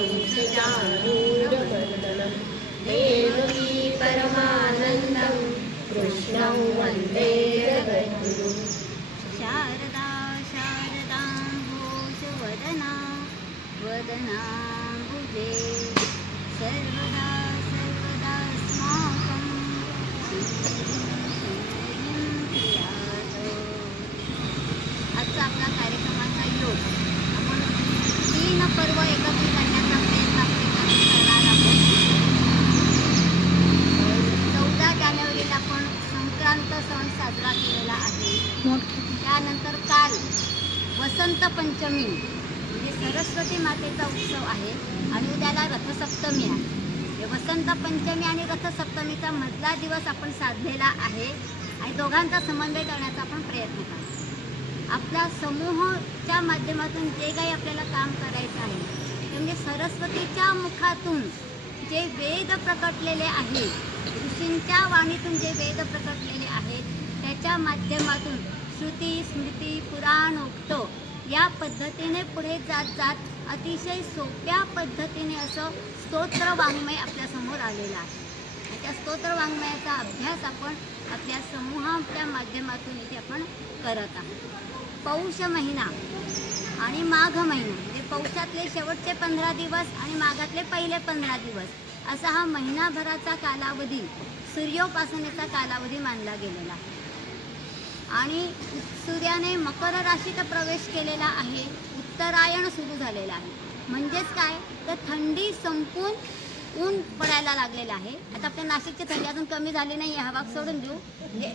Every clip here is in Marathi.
कंसचाणूरमर्दनं देवकी परमानन्दं कृष्णं वन्दे जगद्गुरुं। शारदा शारदाम्भोजवदना वदनाम्बुजे सर्वदा सर्वदास्माकं सुन्दरीं प्रियात। आजचा आपला कार्यक्रमाचा योग आपण 3 पर्व एकत्रित करण्याचा प्रयत्न करणार आहोत. 14 जानेवारीला आपण संक्रांत सण साजरा केलेला आहे. त्यानंतर काल वसंत पंचमी म्हणजे सरस्वती मातेचा उत्सव आहे आणि उद्याला रथसप्तमी आहे. वसंत पंचमी आणि रथसप्तमीचा मधला दिवस आपण साधलेला आहे आणि दोघांचा समन्वय करण्याचा आपण प्रयत्न करतो. आपल्या समूहाच्या माध्यमातून जे काही आपल्याला काम करायचं आहे ते म्हणजे सरस्वतीच्या मुखातून जे वेद प्रकटलेले आहेत, ऋषींच्या वाणीतून जे वेद प्रकटलेले आहेत त्याच्या माध्यमातून श्रुती स्मृती पुराणोक्त या पद्धतीने पुढे जात जात अतिशय सोप्या पद्धतीने असं स्तोत्र वाङ्मय आपल्यासमोर आलेलं आहे. त्या स्तोत्र वाङ्मयाचा अभ्यास आपण आपल्या समूहाच्या माध्यमातून इथे आपण करत आहोत. पौष महिना आणि माघ महिना म्हणजे पौषातले शेवटचे 15 दिवस आणि माघातले पहिले 15 दिवस असा हा महिनाभराचा कालावधी सूर्योपासनेचा कालावधी मानला गेलेला आहे. आणि सूर्याने मकर राशीत प्रवेश केलेला आहे. उत्तरायण सुरू झालेला आहे. म्हणजेच काय तर थंडी संपून ऊन पडायला लागलेलं आहे. आता आपल्या नाशिकची थंडी अजून कमी झाली नाही. हा भाग सोडून देऊ. म्हणजे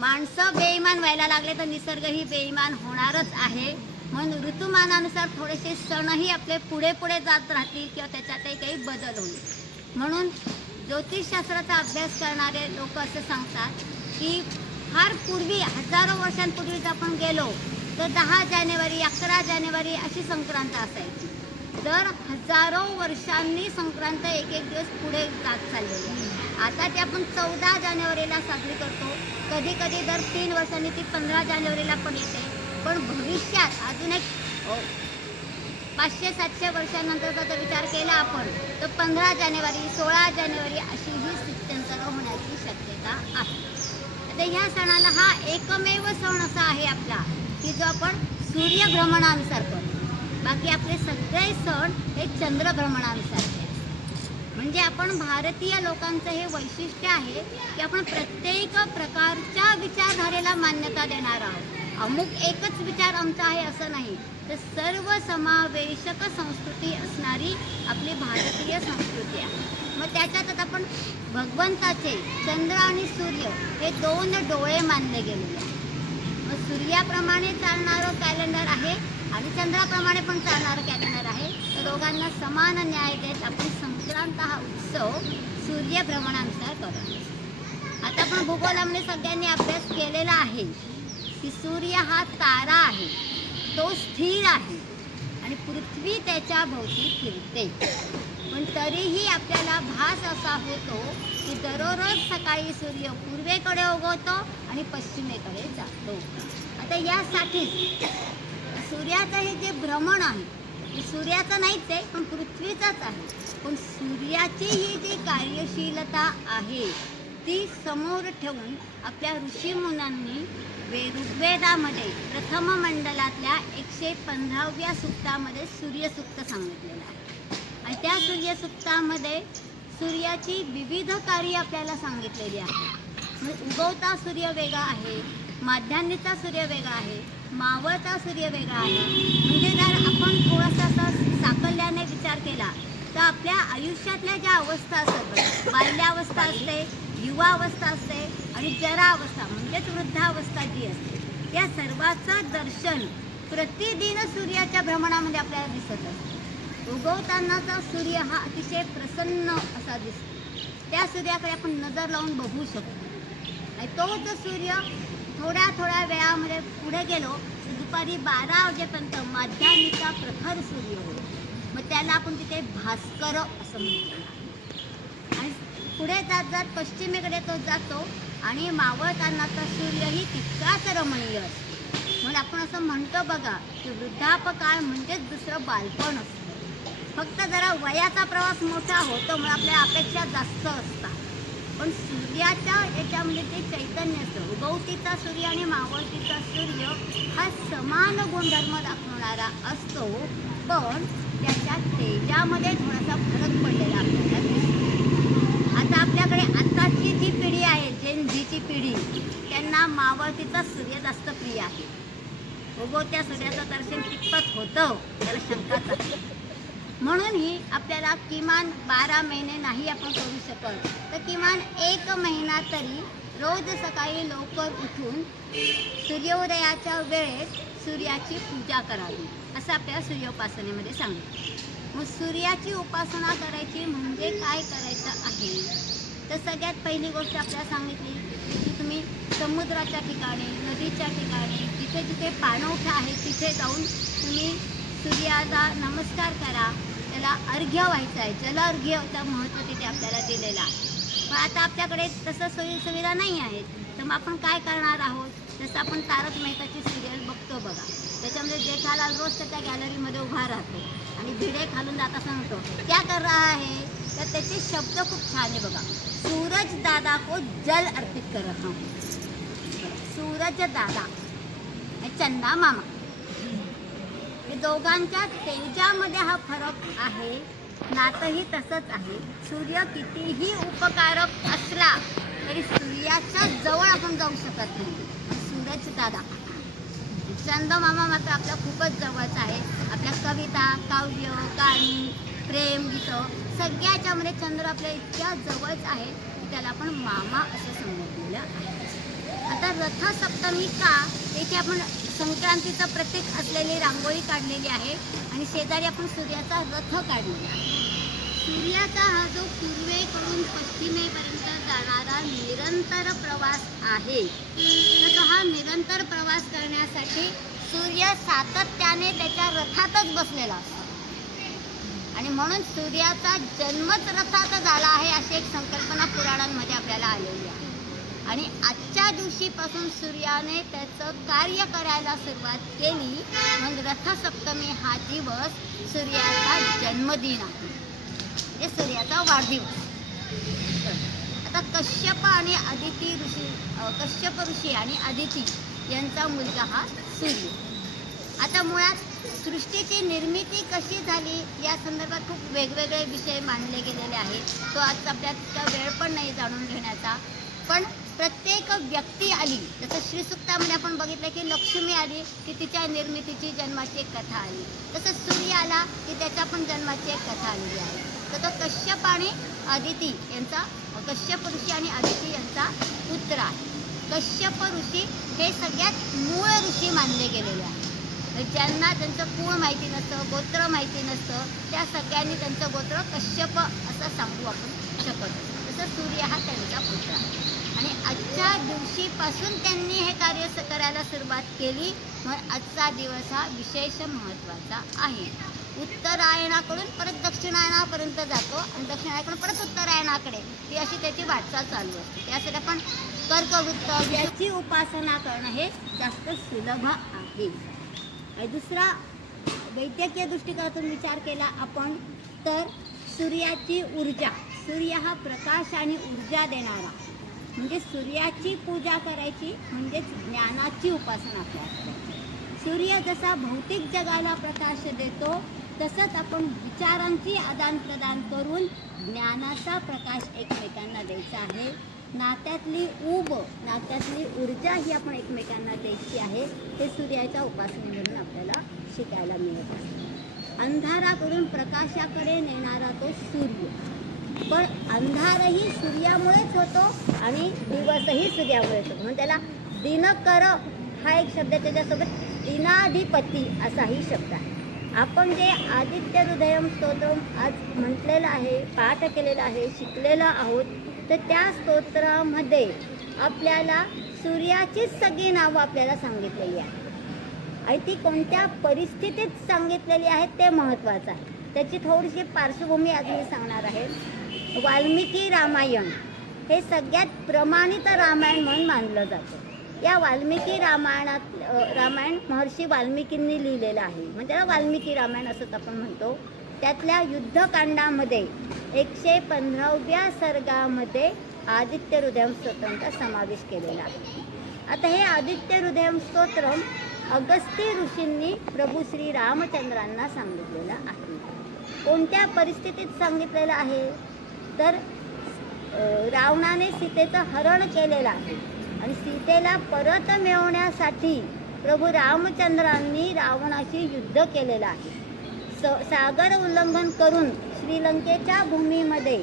माणसं बेईमान व्हायला लागले तर निसर्गही बेईमान होणारच आहे. म्हणून ऋतुमानानुसार थोडेसे सणही आपले पुढे पुढे जात राहतील किंवा त्याच्यातही काही बदल होईल. म्हणून ज्योतिषशास्त्राचा अभ्यास करणारे लोक असं सांगतात की फार पूर्वी हजारो वर्षांपूर्वी जर आपण गेलो तर 10 जानेवारी 11 जानेवारी अशी संक्रांत असायची. दर हजारो वर्षांनी संक्रांत एक एक दिवस पुढे जात चाललेली आहे. आता ते आपण 14 जानेवारीला साजरी करतो. कधी कधी दर 3 वर्षांनी ती 15 जानेवारीला पण येते. पण भविष्यात अजून एक 500-700 वर्षांनंतरचा जर विचार केला आपण तर 15 जानेवारी 16 जानेवारी अशी ही स्थित्यंतर होण्याची शक्यता आहे. आता ह्या सणाला हा एकमेव सण असा आहे आपला की जो आपण सूर्यभ्रमणानुसार करतो. बाकी आपले सगळे सण हे चंद्रभ्रमणानुसार आहेत. म्हणजे आपण भारतीय लोकांचं हे वैशिष्ट्य आहे की आपण प्रत्येक प्रकारच्या विचारधारेला मान्यता देणार आहोत. अमुक एकच विचार आमचा आहे असं नाही, तर सर्व समावेशक संस्कृती असणारी आपली भारतीय संस्कृती आहे. मग त्याच्यात आपण भगवंताचे चंद्र आणि सूर्य हे 2 डोळे मानले गेलेले आहेत. मग सूर्याप्रमाणे चालणारं कॅलेंडर आहे आणि चंद्राप्रमाणे पण चालणारं कॅलेंडर आहे. तर दोघांना समान न्याय देत आपण संक्रांत हा उत्सव सूर्यभ्रमणानुसार करतो. आता आपण भूगोलामध्ये सगळ्यांनी अभ्यास केलेला आहे की सूर्य हा तारा आहे, तो स्थिर आहे आणि पृथ्वी त्याच्या भोवती फिरते. पण तरीही आपल्याला भास असा होतो की दररोज सकाळी सूर्य पूर्वेकडे उगवतो आणि पश्चिमेकडे जातो. आता यासाठी सूर्याचं हे जे भ्रमण आहे ते सूर्याचं नाहीच आहे पण पृथ्वीचंच आहे. पण सूर्याची ही जी कार्यशीलता आहे ती समोर ठेवून आपल्या ऋषीमुनींनी ऋग्वेदामध्ये प्रथम मंडलातल्या 115व्या सूक्तामध्ये सूर्यसूक्त सांगितलेलं आहे. आणि त्या सूर्यसूक्तामध्ये सूर्याची विविध कार्य आपल्याला सांगितलेली आहे. उगवता सूर्य वेगळा आहे, माध्यान्हीचा सूर्य वेगळा आहे, मावळता सूर्य वेगळा आहे. म्हणजे जर आपण थोडासा साकल्याने विचार केला तर आपल्या आयुष्यातल्या ज्या अवस्था असतात, बाल्यावस्था असते, युवावस्था असते आणि जरावस्था म्हणजेच वृद्धावस्था जी असते, त्या सर्वाचं दर्शन प्रतिदिन सूर्याच्या भ्रमणामध्ये आपल्याला दिसत असते. उगवतानाचा सूर्य हा अतिशय प्रसन्न असा दिसतो. त्या सूर्याकडे आपण नजर लावून बघू शकतो. आणि तोच सूर्य थोड्या वेळामध्ये पुढे गेलो तर दुपारी 12 वाजेपर्यंत माध्यान्हीचा प्रखर सूर्य होतो. मग त्याला आपण तिथे भास्कर असं म्हणतो. आणि पुढे जात जात पश्चिमेकडे तो जातो आणि मावळतानाचा सूर्यही तितकाच रमणीय असतो. म्हणून आपण असं म्हणतो बघा की वृद्धापकाळ म्हणजेच दुसरं बालपण असतं. फक्त जरा वयाचा प्रवास मोठा होतो म्हणून आपल्या अपेक्षा जास्त असतात. पण सूर्याच्या याच्यामध्ये ते चैतन्य असतं. उगवतीचा सूर्य आणि मावळतीचा सूर्य हा समान गुणधर्म दाखवणारा असतो, पण त्याच्या तेजामध्ये थोडासा फरक पडलेला आपल्याला दिसतो. आता आपल्याकडे आताची जी पिढी आहे, जेन झीची पिढी, त्यांना मावळतीचा सूर्य जास्त प्रिय आहे. उगवत्या सूर्याचं दर्शन कितपत होतं त्याला शंकाच आहे. म्हणूनही आपल्याला किमान 12 महिने नाही आपण करू शकत, तर किमान 1 महिना तरी रोज सकाळी लवकर उठून सूर्योदयाच्या वेळेस सूर्याची पूजा करावी असं आपल्याला सूर्योपासनेमध्ये सांगितलं. मग सूर्याची उपासना करायची म्हणजे काय करायचं आहे, तर सगळ्यात पहिली गोष्ट आपल्याला सांगितली की तुम्ही समुद्राच्या ठिकाणी, नदीच्या ठिकाणी, जिथे जिथे पाणवठा आहे तिथे जाऊन तुम्ही सूर्याचा नमस्कार करा, त्याला अर्घ्य व्हायचं आहे. जल अर्घ्यचं महत्त्व तिथे आपल्याला दिलेलं आहे. पण आता आपल्याकडे तसं सुविधा नाही आहेत, तर मग आपण काय करणार आहोत, जसं आपण तारक मेहताची सिरियल बघतो बघा, त्याच्यामध्ये जेठालाल रोज त्याच्या गॅलरीमध्ये उभा राहतो आणि भिडे खालून जाता सांगतो क्या कर रहा है, तर त्याचे शब्द खूप छान आहे बघा. सूरज दादा को जल अर्पित कर रहा हूँ. सूरज दादा आणि चंदा मामा, हे दोघांच्या तेजामध्ये हा फरक आहे. नातंही तसंच आहे. सूर्य कितीही उपकारक असला तरी सूर्याच्या जवळ आपण जाऊ शकत नाही. सूरज दादा, चंद मामा मात्र आपल्या खूपच जवळचा आहे. आपल्या कविता, काव्य, गाणी, प्रेम गीतं सगळ्याच्यामध्ये चंद्र आपल्या इतक्या जवळच आहे की त्याला आपण मामा असं संबोधलेलं आहे. आता रथसप्तमी का, इथे आपण संक्रांतीचं प्रतीक असलेली रांगोळी काढलेली आहे आणि शेजारी आपण सूर्याचा रथ काढलेला आहे. सूर्याचा हा जो पूर्वेकडून पश्चिमेपर्यंत जाणारा निरंतर प्रवास आहे, तर तो हा निरंतर प्रवास करण्यासाठी सूर्य सातत्याने त्याच्या रथातच बसलेला असतो आणि म्हणून सूर्याचा जन्मच रथात झाला आहे अशी एक संकल्पना पुराणांमध्ये आपल्याला आलेली आहे. आणि आजच्या दिवशीपासून सूर्याने त्याचं कार्य करायला सुरुवात केली, मग रथसप्तमी हा दिवस सूर्याचा जन्मदिन आहे, म्हणजे सूर्याचा वाढदिवस. आता कश्यप ऋषी आणि अदिती यांचा मुलगा हा सूर्य. आता मुळात सृष्टीची निर्मिती कशी झाली या संदर्भात खूप वेगवेगळे विषय मांडले गेलेले आहेत. तो आज आपल्याला वेळ पण नाही जाणून घेण्याचा. पण प्रत्येक व्यक्ती आली, जसं श्रीसुक्तामध्ये आपण बघितलं की लक्ष्मी आली की तिच्या निर्मितीची जन्माची एक कथा आली, तसं सूर्य आला की त्याच्या पण जन्माची एक कथा आलेली आहे. तर तो कश्यप आणि अदिती यांचा, कश्यप ऋषी आणि अदिती यांचा पुत्र आहे. कश्यप ऋषी हे सगळ्यात मूळ ऋषी मानले गेलेले आहेत. ज्यांना त्यांचं कुळ माहिती नसतं, गोत्र माहिती नसतं, त्या सगळ्यांनी त्यांचं गोत्र कश्यप असं सांगू आपण शकतो. तसं सूर्य हा त्यांचा पुत्र आहे आणि आजच्या दिवशीपासून त्यांनी हे कार्य करायला सुरुवात केली. मग आजचा दिवस हा विशेष महत्त्वाचा आहे. उत्तरायणाकडून परत दक्षिणायणापर्यंत जातो आणि दक्षिणायनाकडून परत उत्तरायणाकडे, ती अशी त्याची वाटचाल चालू असते. त्यासाठी आपण कर्कवृत्त याची उपासना करणं हे जास्त सुलभ आहे. आणि दुसरा वैद्यकीय दृष्टिकोनातून विचार केला आपण तर सूर्याची ऊर्जा, सूर्य हा प्रकाश आणि ऊर्जा देणारा, म्हणजे सूर्याची पूजा करायची म्हणजेच ज्ञानाची उपासना करायची. सूर्य जसा भौतिक जगाला प्रकाश देतो तसंच आपण विचारांची आदानप्रदान करून ज्ञानाचा प्रकाश एकमेकांना द्यायचा आहे. नात्यातली नात्यातली ऊर्जा ही आपण एकमेकांना द्यायची आहे. हे सूर्याच्या उपासनेवरून आपल्याला शिकायला मिळत आहे. अंधाराकडून प्रकाशाकडे नेणारा तो सूर्य, पण अंधारही सूर्यामुळेच होतो आणि दिवसही सूर्यामुळेच होतो. म्हणून त्याला दिनकर हा एक शब्द, त्याच्यासोबत दिनाधिपती असाही शब्द आहे. आपण जे आदित्य हृदयम स्तोत्रम आज म्हटलेलं आहे, पाठ केलेलं आहे, शिकलेलं आहोत, तर त्या स्तोत्रामध्ये आपल्याला सूर्याचीच सगळी नावं आपल्याला सांगितलेली आहेत आणि ती कोणत्या परिस्थितीत सांगितलेली आहेत ते महत्त्वाचं आहे. त्याची थोडीशी पार्श्वभूमी आज मी सांगणार आहे. वाल्मिकी रामायण हे सगळ्यात प्रमाणित रामायण म्हणून मानलं जातं. या वाल्मिकी रामायण महर्षी वाल्मिकींनी लिहिलेलं आहे, म्हणजे त्याला वाल्मिकी रामायण असंच आपण म्हणतो. त्यातल्या युद्धकांडामध्ये 115व्या सर्गामध्ये आदित्य हृदयम स्तोत्रांचा समावेश केलेला आहे. आता हे आदित्य हृदयम स्तोत्रम अगस्त्य ऋषींनी प्रभू श्री रामचंद्रांना सांगितलेलं आहे. कोणत्या परिस्थितीत सांगितलेलं आहे तर रावणाने सीतेचं हरण केलेलं आहे आणि सीतेला परत मिळवण्यासाठी प्रभू रामचंद्रांनी रावणाशी युद्ध केलेलं आहे. सागर उल्लंघन करून श्रीलंकेच्या भूमीमध्ये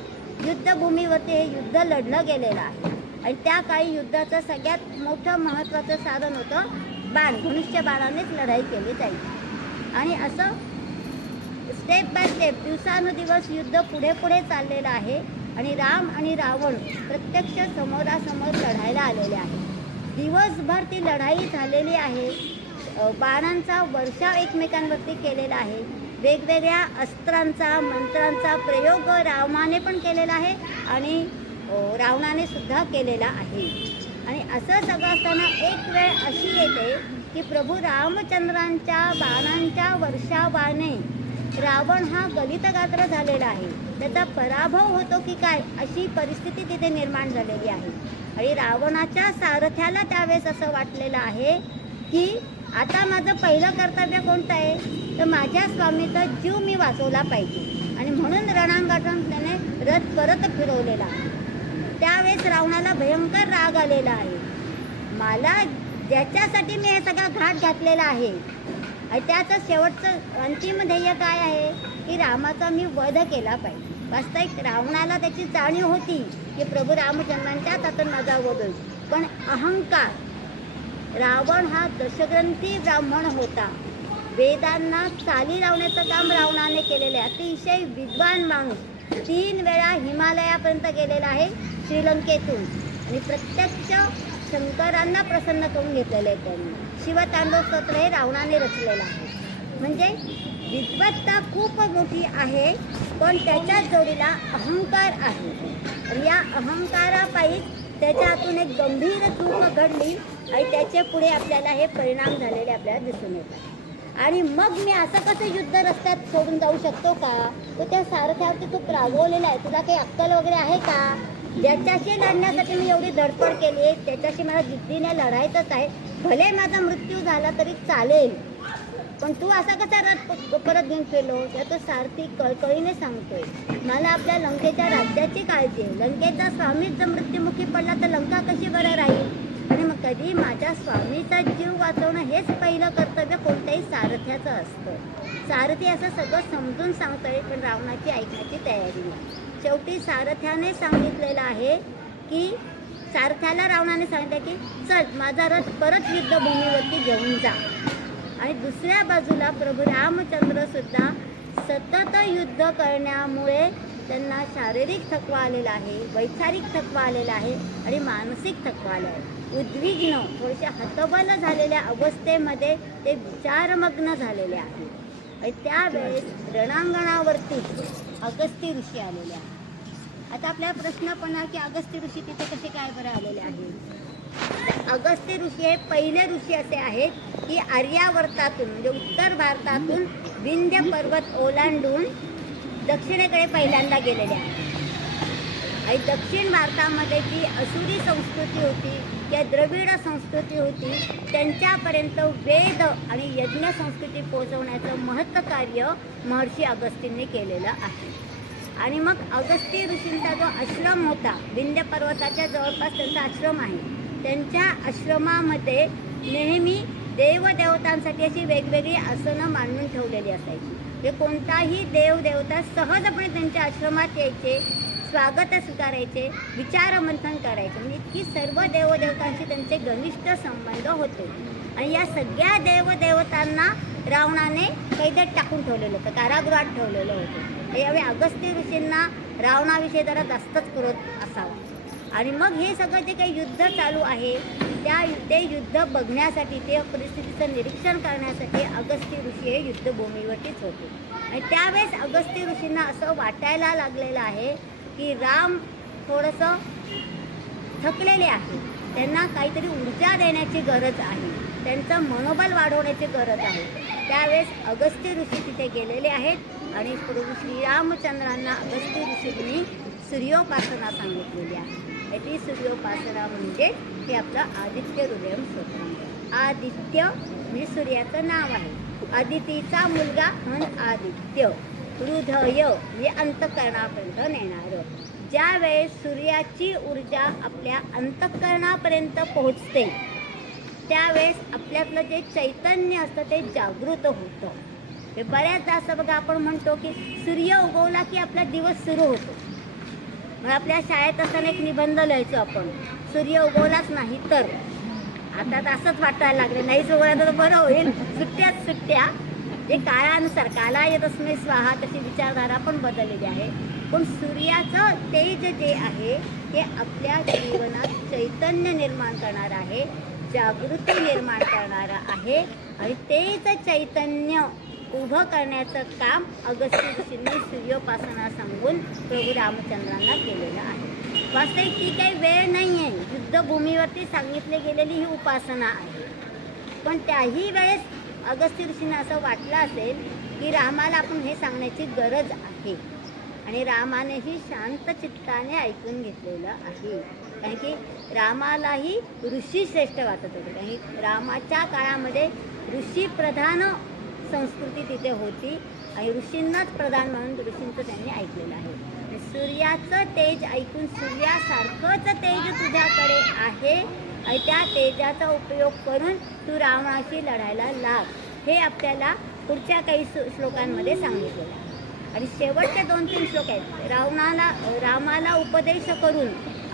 युद्धभूमीवरती हे युद्ध लढलं गेलेलं आहे. आणि त्या काळी युद्धाचं सगळ्यात मोठं महत्त्वाचं साधन होतं बाण. धनुष्य बाणानेच लढाई केली जायची. आणि असं स्टेप बाय स्टेप दिवसानुदिवस युद्ध पुढे पुढे चाललेलं आहे. आणि राम आणि रावण प्रत्यक्ष समोरासमोर लढायला आलेले आहेत. दिवसभर ती लढाई झालेली आहे. बाणांचा वर्षाव एकमेकांवरती केलेला आहे. वेगवेगळ्या अस्त्रांचा मंत्रांचा प्रयोग रामाने पण केलेला आहे आणि रावणाने सुद्धा केलेला आहे. आणि असं सगळं असताना एक वेळ अशी येते की प्रभू रामचंद्रांच्या बाणांच्या वर्षावाने रावण हा गलितगात्र झालेला आहे. त्याचा पराभव होतो की काय अशी परिस्थिती तिथे निर्माण झालेली आहे. आणि रावणाच्या सारथ्याला त्यावेळेस असं वाटलेलं आहे की आता माझं पहिलं कर्तव्य कोणतं आहे तर माझ्या स्वामीचा जीव मी वाचवला पाहिजे. आणि म्हणून रणांगणातून त्याने रथ परत फिरवलेला आहे. त्यावेळेस रावणाला भयंकर राग आलेला आहे. मला ज्याच्यासाठी मी हे सगळा घाट घातलेला आहे आणि त्याचं शेवटचं अंतिम ध्येय काय आहे की रामाचा मी वध केला पाहिजे. वास्तविक रावणाला त्याची जाणीव होती की प्रभू रामचंद्रांच्या हातून माझा वध होईल. पण अहंकार, रावण हा दशग्रंथी ब्राह्मण होता. वेदांना चाली लावण्याचं काम रावणाने केलेलं आहे. अतिशय विद्वान माणूस. 3 वेळा हिमालयापर्यंत गेलेला आहे श्रीलंकेतून आणि प्रत्यक्ष शंकरांना प्रसन्न करून घेतलेलं आहे त्यांनी. शिवतांडव स्तोत्र हे रावणाने रचलेलं आहे. म्हणजे विद्वत्ता खूप मोठी आहे पण त्याच्या जोडीला अहंकार आहे. आणि या अहंकारापायी त्याच्या हातून एक गंभीर चूक घडली आणि त्याचे पुढे आपल्याला हे परिणाम झालेले आपल्याला दिसून येतात. आणि मग मी असं कसं युद्ध रस्त्यात सोडून जाऊ शकतो का? तो त्या सारथ्यावरती खूप रागवलेला आहे. तुला काही अक्कल वगैरे आहे का? ज्याच्याशी लढण्यासाठी मी एवढी धडपड केली त्याच्याशी मला जिद्दीने लढायचंच आहे. भले माझा मृत्यू झाला तरी चालेल पण तू असा कसा रथ परत घेऊन फिरलो? या तो सारथी कळकळीने सांगतोय मला आपल्या लंकेच्या राज्याची काळजी आहे. लंकेचा स्वामीच जर मृत्युमुखी पडला तर लंका कशी बरं राहील? आणि मग कधी माझ्या स्वामीचा जीव वाचवणं हेच पहिलं कर्तव्य कोणत्याही सारथ्याचं असतं. सारथी असं सगळं समजून सांगतोय पण रावणाची ऐकण्याची तयारी नाही. शेवटी सारथ्याने सांगितलेलं आहे की सारथ्याला रावणाने सांगितलं की चल माझा रथ परत युद्धभूमीवरती घेऊन जा. आणि दुसऱ्या बाजूला प्रभू रामचंद्र सुद्धा सतत युद्ध करण्यामुळे त्यांना शारीरिक थकवा आलेला आहे, वैचारिक थकवा आलेला आहे आणि मानसिक थकवा आला आहे. उद्विग्न थोडेसे हतबल झालेल्या अवस्थेमध्ये ते विचारमग्न झालेले आहेत. आणि त्यावेळेस रणांगणावरती अगस्त्य ऋषी आलेले आहेत. आता आपल्याला प्रश्न पडणार की अगस्त्य ऋषी तिथे कसे काय बरं आलेले आहेत? अगस्त्य ऋषी हे पहिले ऋषी असे आहेत की आर्यावर्तातून म्हणजे उत्तर भारतातून विंध्य पर्वत ओलांडून दक्षिणेकडे पहिल्यांदा गेलेले आहेत. आणि दक्षिण भारतामध्ये जी असुरी संस्कृती होती किंवा द्रविड संस्कृती होती त्यांच्यापर्यंत वेद आणि यज्ञ संस्कृती पोहोचवण्याचं महत्त्व कार्य महर्षी अगस्त्यांनी केलेलं आहे. आणि मग अगस्त्य ऋषींचा जो आश्रम होता विंध्य पर्वताच्या जवळपास त्यांचा आश्रम आहे. त्यांच्या आश्रमामध्ये नेहमी देवदेवतांसाठी अशी वेगवेगळी आसनं मांडून ठेवलेली असायची. ते कोणताही देवदेवता सहजपणे त्यांच्या आश्रमात यायचे, स्वागत स्वीकारायचे, विचारमंथन करायचे. म्हणजे इतकी सर्व देवदेवतांशी त्यांचे घनिष्ठ संबंध होते. आणि या सगळ्या देवदेवतांना रावणाने कैदेत टाकून ठेवलेलं होतं, कारागृहात ठेवलेलं होतं. यावेळी अगस्त्य ऋषींना रावणाविषयी जरा जास्तच करत असावं. आणि मग हे सगळं जे काही युद्ध चालू आहे ते युद्ध बघण्यासाठी ते परिस्थितीचं निरीक्षण करण्यासाठी अगस्त्य ऋषी हे युद्धभूमीवरतीच होते. आणि त्यावेळेस अगस्त्य ऋषींना असं वाटायला लागलेलं आहे की राम थोडंसं थकलेले आहे, त्यांना काहीतरी ऊर्जा देण्याची गरज आहे, त्यांचं मनोबल वाढवण्याची गरज आहे. त्यावेळेस अगस्त्य ऋषी तिथे गेलेले आहेत आणि प्रभू श्रीरामचंद्रांना अगस्त्य ऋषींनी सूर्योपासना सांगितलेली आहे. ती सूर्योपासना म्हणजे हे आपलं आदित्य हृदयम स्तोत्र. आदित्य म्हणजे सूर्याचं नाव आहे. आदितीचा मुलगा म्हणून आदित्य. हृदय म्हणजे अंतःकरणापर्यंत नेणारं. ज्या वेळेस सूर्याची ऊर्जा आपल्या अंतःकरणापर्यंत पोहोचते त्यावेळेस आपल्यातलं जे चैतन्य असतं ते जागृत होतं. हे बऱ्याचदा असं बघा आपण म्हणतो की सूर्य उगवला की आपला दिवस सुरू होतो. मग आपल्या शाळेत असताना एक निबंध लिहायचो आपण, सूर्य उगवलाच नाही तर. आता तर असंच वाटायला लागलं, नाहीच उगवला तर बरं होईल, सुट्ट्याच सुट्ट्या. जे काळानुसार कालाय तस्मै स्वाहा तशी विचारधारा पण बदललेली आहे. पण सूर्याचं तेज जे आहे ते आपल्या जीवनात चैतन्य निर्माण करणार आहे, जागृती निर्माण करणारं आहे. आणि तेच चैतन्य उभं करण्याचं काम अगस्त्य ऋषींनी सूर्योपासना सांगून प्रभू रामचंद्रांना केलेलं आहे. वास्तविक ती काही वेळ नाही आहे, युद्धभूमीवरती सांगितली गेलेली ही उपासना आहे. पण त्याही वेळेस अगस्त्य ऋषींना असं वाटलं असेल की रामाला आपण हे सांगण्याची गरज आहे. आणि रामानेही शांत चित्ताने ऐकून घेतलेलं आहे. कारण की रामालाही ऋषी श्रेष्ठ वाटत होते. कारण की रामाच्या काळामध्ये ऋषी प्रधान संस्कृती तिथे होती आणि ऋषींनाच प्रधान म्हणून ऋषींचं त्यांनी ऐकलेलं आहे. आणि सूर्याचं तेज ऐकून सूर्यासारखंच तेज तुझ्याकडे आहे आणि त्या तेजाचा उपयोग करून तू रावणाशी लढायला लाग, हे आपल्याला पुढच्या काही श्लोकांमध्ये सांगितलेलं आहे. आणि शेवटचे 2-3 श्लोक आहेत. रामाला उपदेश करून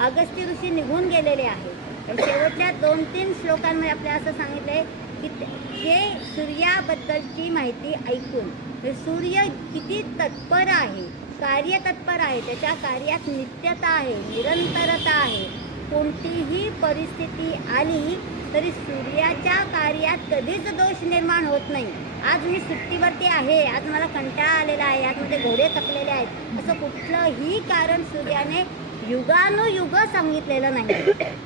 अगस्त्य ऋषी निघून गेलेले आहेत. आणि शेवटच्या 2-3 श्लोकांमध्ये आपल्याला असं सांगितलं आहे की हे सूर्याबद्दलची माहिती ऐकून सूर्य किती तत्पर आहे, कार्यतत्पर आहे, त्याच्या कार्यात नित्यता आहे, निरंतरता आहे. कोणतीही परिस्थिती आली तरी सूर्याच्या कार्यात कधीच दोष निर्माण होत नाही. आज मी सुट्टीवरती आहे, आज मला कंटाळा आलेला आहे, आज माझे घोडे थकलेले आहेत, असं कुठलंही कारण सूर्याने युगानुयुग सांगितलेलं नाही.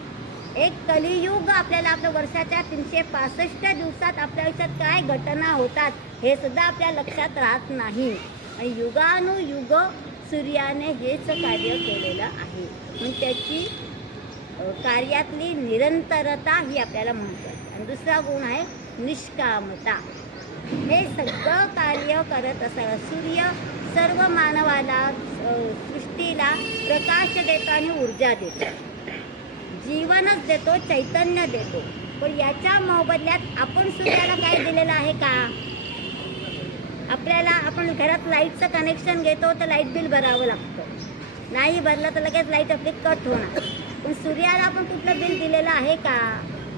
एक कलियुग आपल्याला आपल्या वर्षाच्या 365 दिवसात आपल्या आयुष्यात काय घटना होतात हे सुद्धा आपल्या लक्षात राहत नाही. आणि युगानुयुग सूर्याने हेच कार्य केलेलं आहे. म्हणून त्याची कार्यातली निरंतरता ही आपल्याला महत्त्वाची. आणि दुसरा गुण आहे निष्कामता. हे सगळं कार्य करत असताना सूर्य सर्व मानवाला सृष्टीला प्रकाश देतो आणि ऊर्जा देतो, जीवनच देतो, चैतन्य देतो. पण याच्या मोबदल्यात आपण सूर्याला काय दिलेलं आहे का? आपल्याला आपण घरात लाईटचं कनेक्शन घेतो तर लाईट बिल भरावं लागतं, नाही भरलं तर लगेच लाईट आपली कट होणार. पण सूर्याला आपण कुठलं बिल दिलेलं आहे का?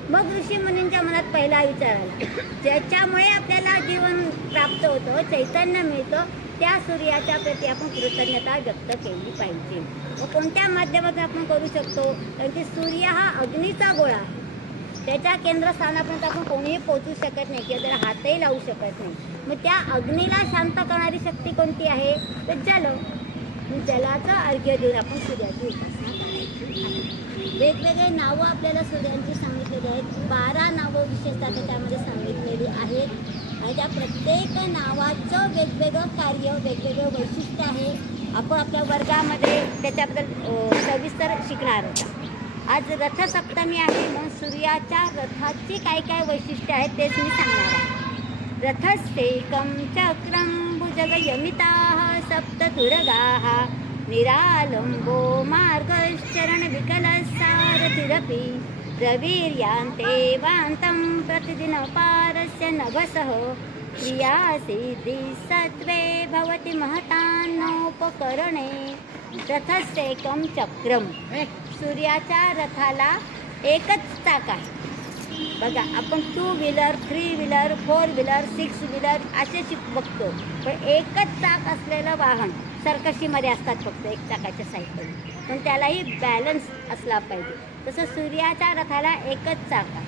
मग ऋषीमुनींच्या मनात पहिला विचार आला, ज्याच्यामुळे आपल्याला जीवन प्राप्त होतं, चैतन्य मिळतं, त्या सूर्याच्या प्रती आपण कृतज्ञता व्यक्त केली पाहिजे. व कोणत्या माध्यमातून आपण करू शकतो? कारण की सूर्य हा अग्नीचा गोळा आहे. त्याच्या केंद्रस्थानापर्यंत आपण कोणीही पोचू शकत नाही किंवा त्याला हातही लावू शकत नाही. मग त्या अग्नीला शांत करणारी शक्ती कोणती आहे? तर जल. जलाचं अर्घ्य देऊन आपण सूर्याची उपासना करायची. वेगवेगळे नावं आपल्याला सूर्यांची सांगितलेली आहेत. 12 नावं विशेषतः त्याच्यामध्ये सांगितलेली आहेत. आणि त्या प्रत्येक नावाचं वेगवेगळं कार्य, वेगवेगळं वैशिष्ट्य आहे. आपण आपल्या वर्गामध्ये त्याच्याबद्दल सविस्तर शिकणार होता. आज रथसप्तमी आहे म्हणून सूर्याच्या रथाची काय काय वैशिष्ट्य आहेत तेच मी सांगणार आहे. रथस्येकं चक्रं भुजगयमिताः सप्ततुरगाः निरालम्बो मार्गश्चरणविकलः सारथिरपि प्रवीर्यान्ते वान्तं प्रतिदिनपारस्य नभसः क्रियासिद्धि सत्त्वे भवति महतान्नोपकरणे. रथस्येकं चक्रम. सूर्याच्या रथाला एकच चाक आहे. बघा आपण 2 व्हीलर, 3 व्हीलर, 4 व्हीलर, 6 व्हीलर असे बघतो, पण एकच चाक असलेलं वाहन सर्कशीमध्ये असतात फक्त एक चाकाच्या सायकल, पण त्यालाही बॅलन्स असला पाहिजे. तसं सूर्याच्या रथाला एकच चाक आहे.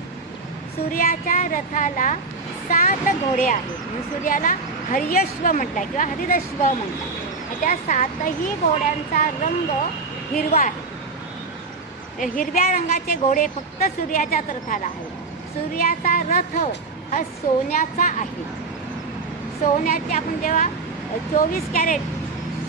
सूर्याच्या रथाला 7 घोडे आहेत. म्हणून सूर्याला हर्यश्व म्हटलं किंवा हरिदश्व म्हणतात. त्या 7ही घोड्यांचा रंग हिरवा आहे. हिरव्या रंगाचे घोडे फक्त सूर्याच्याच रथाला आहेत. सूर्याचा रथ हा सोन्याचा आहे. सोन्याचे आपण जेव्हा 24 कॅरेट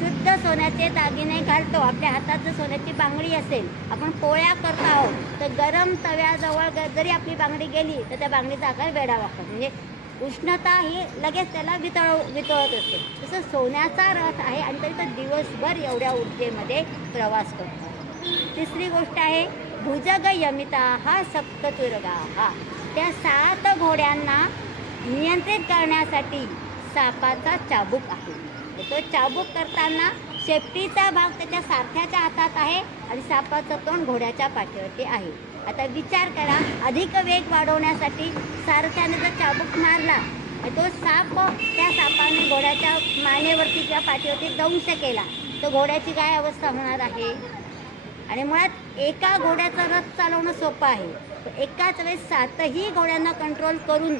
शुद्ध सोन्याचे दागिने घालतो. आपल्या हातात जर सोन्याची बांगडी असेल, आपण पोळ्या करत आहोत तर गरम तव्याजवळ जरी आपली बांगडी गेली तर त्या बांगडीचा आकार वेडा वागतो. म्हणजे उष्णता ही लगेच त्याला वितळत असते. तसं सोन्याचा रथ आहे आणि तरी तो दिवसभर एवढ्या ऊर्जेमध्ये प्रवास करतो. तिसरी गोष्ट आहे भुजग यमिता हा सप्ततुर्गा हा. त्या 7 घोड्यांना नियंत्रित करण्यासाठी सापाचा चाबूक आहे. तो चाबूक करताना शेपटीचा भाग त्याच्या सारथ्याच्या हातात आहे आणि सापाचं तोंड घोड्याच्या पाठीवरती आहे. आता विचार करा, अधिक वेग वाढवण्यासाठी सारथ्याने जर चाबूक मारला आणि तो साप त्या सापाने घोड्याच्या मानेवरती किंवा पाठीवरती दंश केला तर घोड्याची काय अवस्था होणार आहे. आणि मुळात एका घोड्याचा रथ चालवणं सोपं आहे, तर एकाच वेळेस 7ही घोड्यांना कंट्रोल करून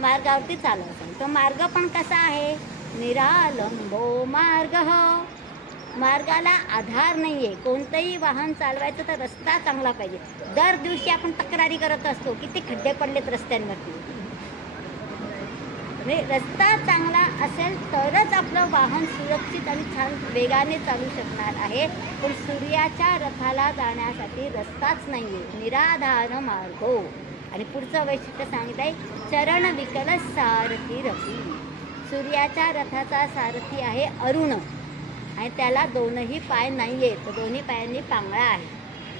मार्गावरती चालवायचा. तो मार्ग पण कसा आहे, निरालंबो मार्ग. मार्गाला आधार नाही आहे. कोणतंही वाहन चालवायचं तर रस्ता चांगला पाहिजे. दर दिवशी आपण तक्रारी करत असतो किती खड्डे पडलेत रस्त्यांवरती. म्हणजे रस्ता चांगला असेल तरच आपलं वाहन सुरक्षित आणि छान वेगाने चालू शकणार आहे. पण सूर्याच्या रथाला जाण्यासाठी रस्ताच नाही आहे, निराधार मार्ग. आणि पुढचं वैशिष्ट्य सांगितलं आहे चरण विकल सारथी रथी. सूर्याच्या रथाचा सारथी आहे अरुण आणि त्याला 2ही पाय नाही आहेत, तर 2ही पायांनी पांगळा आहे.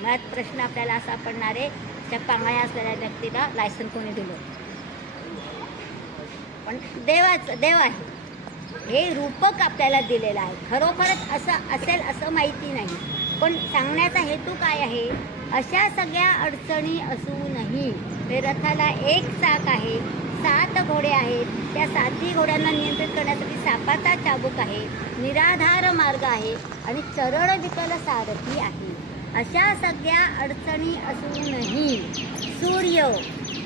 मुळात प्रश्न आपल्याला असा पडणार आहे, त्या पांगळ्या असलेल्या व्यक्तीला लायसन कोणी दिलं. पण देव आहे, हे रूपक आपल्याला दिलेलं आहे. खरोखरच असं असेल असं माहिती नाही, पण सांगण्याचा हेतू काय आहे, अशा सगळ्या अडचणी असूनही ते रथाला एक चाक आहे, 7 घोडे आहेत. त्या 7ही घोड्यांना नियंत्रित करण्यासाठी सापाचा चाबूक आहे, निराधार मार्ग आहे आणि चरण विकल सारथी आहे. अशा सगळ्या अडचणी असूनही सूर्य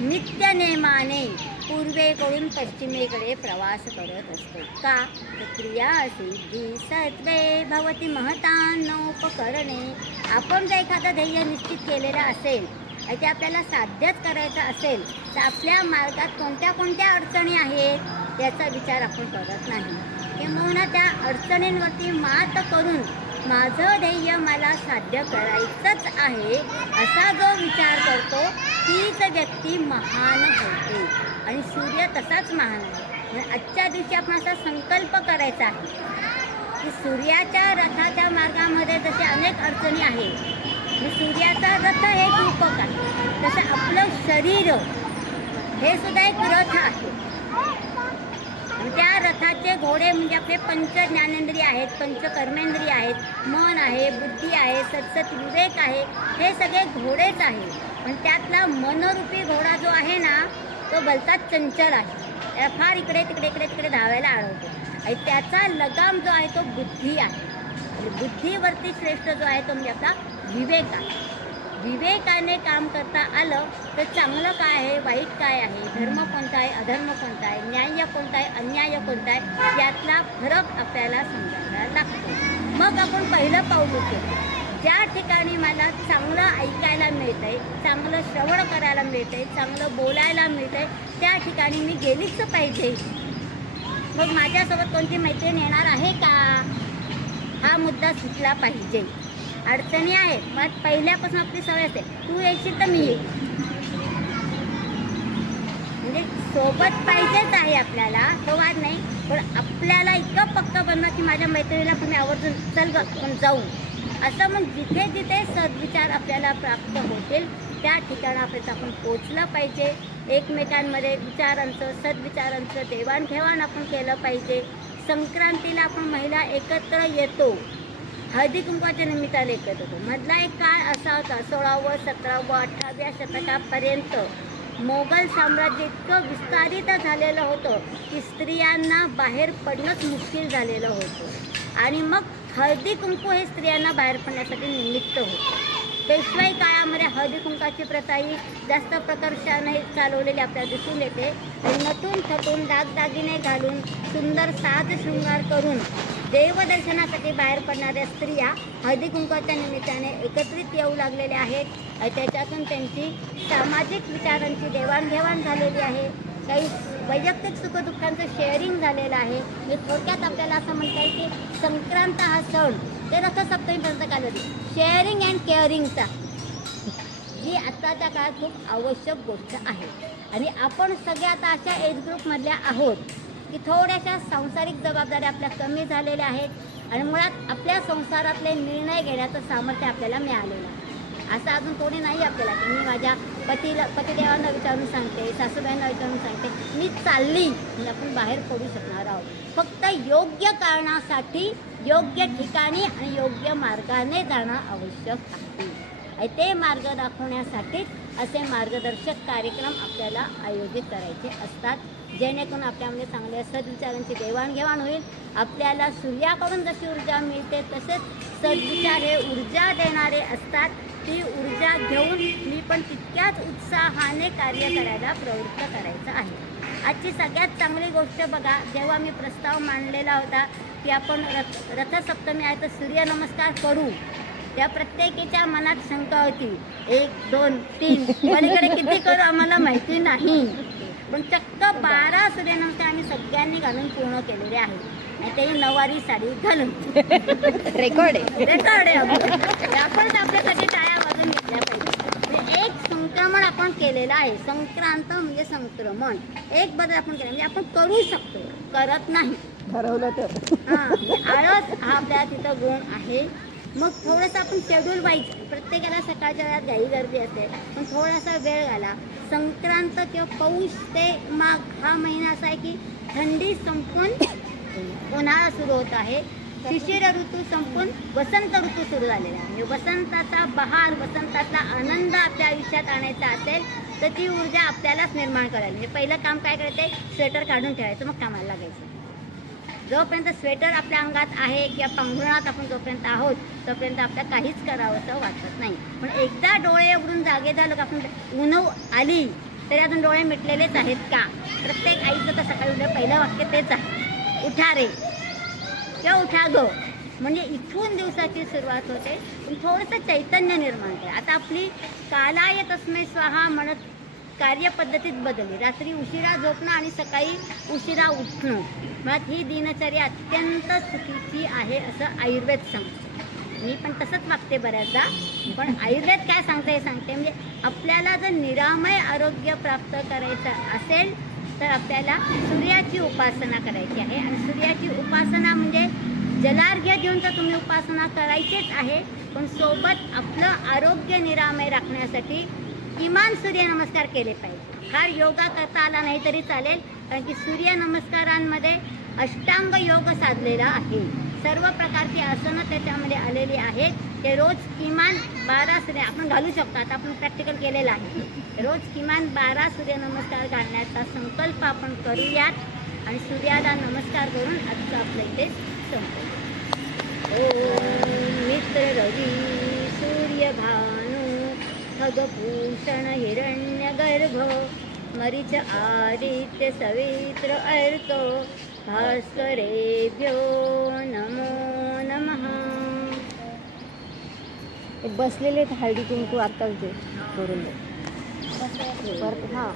नित्यनेमाने पूर्वेकडून पश्चिमेकडे प्रवास करत असतो. का, क्रिया सिद्धी सत्वे भवती महतानोपकरणे. आपण जर एखादं ध्येय निश्चित केलेलं असेल आणि ते आपल्याला साध्यच करायचं असेल तर आपल्या मार्गात कोणत्या कोणत्या अडचणी आहेत याचा विचार आपण करत नाही. किंवा त्या अडचणींवरती मात करून माझं ध्येय मला साध्य करायचंच आहे असा जो विचार करतो तीच व्यक्ती महान होते. आणि सूर्य तसाच महान आहे. आजच्या दिवशी आपण असा संकल्प करायचा आहे की सूर्याच्या रथाच्या मार्गामध्ये जसे अनेक अडचणी आहेत, सूर्याचा रथ हे रूपक आहे, तसं आपलं शरीर हे सुद्धा एक रथ आहे. त्या रथाचे घोडे म्हणजे आपले पंच ज्ञानेंद्रिय आहेत, पंच कर्मेंद्रिय आहेत, मन आहे, बुद्धी आहे, सत्सत विवेक आहे, हे सगळे घोडेच आहे. पण त्यातला मनरूपी घोडा जो आहे ना तो भलताच चंचल आहे, त्याला फार इकडे तिकडे धावायला अडवतो. आणि त्याचा लगाम जो आहे तो बुद्धी आहे. आणि बुद्धीवरती श्रेष्ठ जो आहे तो म्हणजे आपला विवेक आहे. विवेकाने काम करता आलं तर चांगलं काय आहे, वाईट काय आहे, धर्म कोणता आहे, अधर्म कोणता आहे, न्याय कोणता आहे, अन्याय कोणता आहे, यातला फरक आपल्याला समजायला लागतो. मग आपण पहिलं पाऊल उचलतो. ज्या ठिकाणी मला चांगलं ऐकायला मिळतंय, चांगलं श्रवण करायला मिळतंय, चांगलं बोलायला मिळतंय, त्या ठिकाणी मी गेलीच पाहिजे. मग माझ्यासोबत कोणती मैत्रीण येणार आहे का, हा मुद्दा सुटला पाहिजे. अडचणी आहेत, मग पहिल्यापासून आपली सवय असते, तू येशील तर मी येईल. म्हणजे सोबत पाहिजेच आहे आपल्याला, तो वाद नाही. पण आपल्याला इतकं पक्क बनवा की माझ्या मैत्रिणीला तुम्ही आवर्जून चल ग आपण जाऊ, असं मग जिथे जिथे सद्विचार आपल्याला प्राप्त होतील त्या ठिकाणापर्यंत आपण पोचलं पाहिजे. एकमेकांमध्ये विचारांचं, सद्विचारांचं देवाणघेवाण आपण केलं पाहिजे. संक्रांतीला आपण महिला एकत्र येतो, हळदी कुंकवाच्या निमित्ताने एकत्र होतो. मधला एक काळ असा होता, 16व 17व 18व्या शतकापर्यंत मोगल साम्राज्य इतकं विस्तारित झालेलं होतं की स्त्रियांना बाहेर पडणंच मुश्किल झालेलं होतं. आणि मग हळदी कुंकू हे स्त्रियांना बाहेर पडण्यासाठी निमित्त होतं. पेशवाई काळामध्ये हळदी कुंकाची प्रथा ही जास्त प्रकर्षाने चालवलेली आपल्याला दिसून येते. नटून थटून दागदागिने घालून सुंदर साज शृंगार करून देवदर्शनासाठी बाहेर पडणाऱ्या स्त्रिया हळदी कुंकाच्या निमित्ताने एकत्रित येऊ लागलेल्या आहेत. त्याच्यातून त्यांची सामाजिक विचारांची देवाणघेवाण झालेली आहे. काही वैयक्तिक सुखदुःखांचं शेअरिंग झालेलं आहे. म्हणजे थोडक्यात आपल्याला असं म्हणता येईल की संक्रांत हा सण ते रथसप्तमीपर्यंत कालावधी शेअरिंग अँड केअरिंगचा ही आत्ताच्या काळात खूप आवश्यक गोष्ट आहे. आणि आपण सगळ्या आता अशा एज ग्रुपमधल्या आहोत की थोड्याशा सांसारिक जबाबदाऱ्या आपल्या कमी झालेल्या आहेत आणि मुळात आपल्या संसारातले निर्णय घेण्याचं सामर्थ्य आपल्याला मिळालेलं आहे. असं अजून कोणी नाही आपल्याला की मी माझ्या पतिदेवांना विचारून सांगते, सासूबाईंना विचारून सांगते मी चालली म्हणजे आपण बाहेर पडू शकणार आहोत. फक्त योग्य कारणासाठी योग्य ठिकाणी आणि योग्य मार्गाने जाणं आवश्यक आहे. आणि ते मार्ग दाखवण्यासाठीच असे मार्गदर्शक कार्यक्रम आपल्याला आयोजित करायचे असतात, जेणेकरून आपल्यामध्ये चांगल्या सद्विचारांची देवाणघेवाण होईल. आपल्याला सूर्याकडून जशी ऊर्जा मिळते तसेच सद्विचार हे ऊर्जा देणारे असतात. ती ऊर्जा घेऊन मी पण तितक्याच उत्साहाने कार्य करायला प्रवृत्त करायचं आहे. आजची सगळ्यात चांगली गोष्ट बघा, जेव्हा मी प्रस्ताव मांडलेला होता की आपण रथसप्तमी आहे तर सूर्यनमस्कार करू, त्या प्रत्येकीच्या मनात शंका होती 1, 2, 3 पलीकडे किती करू आम्हाला माहिती नाही. पण चक्क 12 सूर्यनमस्कार आम्ही सगळ्यांनी घालून पूर्ण केलेले आहे. आणि ते नऊवारी साडी घालून रेकॉर्ड आहे आपण आपल्यासाठी टाळ्या वाजून घेतल्या पाहिजे. म्हणजे एक संक्रमण आपण केलेलं आहे. संक्रांत म्हणजे संक्रमण, एक बदल आपण केला म्हणजे आपण करू शकतो, करत नाही ठरवलं तर. आळस हा आपल्या तिथं गुण आहे. मग थोडंसं आपण शेड्यूल वाईज प्रत्येकाला सकाळच्या वेळात घाई गर्दी असते, पण थोडासा वेळ घाला. संक्रांत किंवा पौष ते माघ हा महिना असा आहे की थंडी संपून उन्हाळा सुरू होत आहे, शिशिर ऋतू संपून वसंत ऋतू सुरू झालेला आहे. म्हणजे वसंताचा बहार, वसंतातला आनंद आपल्या आयुष्यात आणायचा असेल तर ती ऊर्जा आपल्यालाच निर्माण करायला. म्हणजे पहिलं काम काय करायचं, स्वेटर काढून ठेवायचं, मग कामाला लागायचं. जोपर्यंत स्वेटर आपल्या अंगात आहे किंवा पांघरुणात आपण जोपर्यंत आहोत तोपर्यंत आपल्याला काहीच करावंसं वाटत नाही. पण एकदा डोळे उघडून जागे झालं का आपण ऊन आली तरी अजून डोळे मिटलेलेच आहेत का? प्रत्येक आईचं तर सकाळी उद्या पहिलं वाक्य तेच आहे, उठा रे किंवा उठा गो. म्हणजे इथून दिवसाची सुरुवात होते. पण थोडंसं चैतन्य निर्माण आहे. आता आपली कालाय तस्मै स्वाहा म्हणत कार्यपद्धतीत बदलली. रात्री उशिरा झोपणं आणि सकाळी उशिरा उठणं, मग ही दिनचर्या अत्यंत चुकीची आहे असं आयुर्वेद सांगते. मी पण तसंच वागते बऱ्याचदा, पण आयुर्वेद काय सांगते हे सांगते. म्हणजे आपल्याला जर निरामय आरोग्य प्राप्त करायचं असेल तर आपल्याला सूर्याची उपासना करायची आहे. आणि सूर्याची उपासना म्हणजे जलार्घ्य देऊन तर तुम्ही उपासना करायचीच आहे, पण सोबत आपलं आरोग्य निरामय राखण्यासाठी किमान सूर्यनमस्कार केले पाहिजे. फार योगा करता आला नाही तरी चालेल, कारण की सूर्यनमस्कारांमध्ये अष्टांग योग साधलेला आहे. सर्व प्रकारची आसनं त्याच्यामध्ये आलेली आहेत. ते रोज किमान 12 सूर्य आपण घालू शकतो. आता आपण प्रॅक्टिकल केलेलं आहे. रोज किमान 12 सूर्यनमस्कार घालण्याचा संकल्प आपण करूयात आणि सूर्याला नमस्कार करून आजचं आपलं इथे संपवू. ओम मित्र रवी सूर्य भानु खगभूषण हिरण्यगर्भ मरीच आदित्य सवित्र अर्क भास्करेभ्यो नमो नमः. बसलेले हळदी कुंकू आता करून दे. बसले. हां.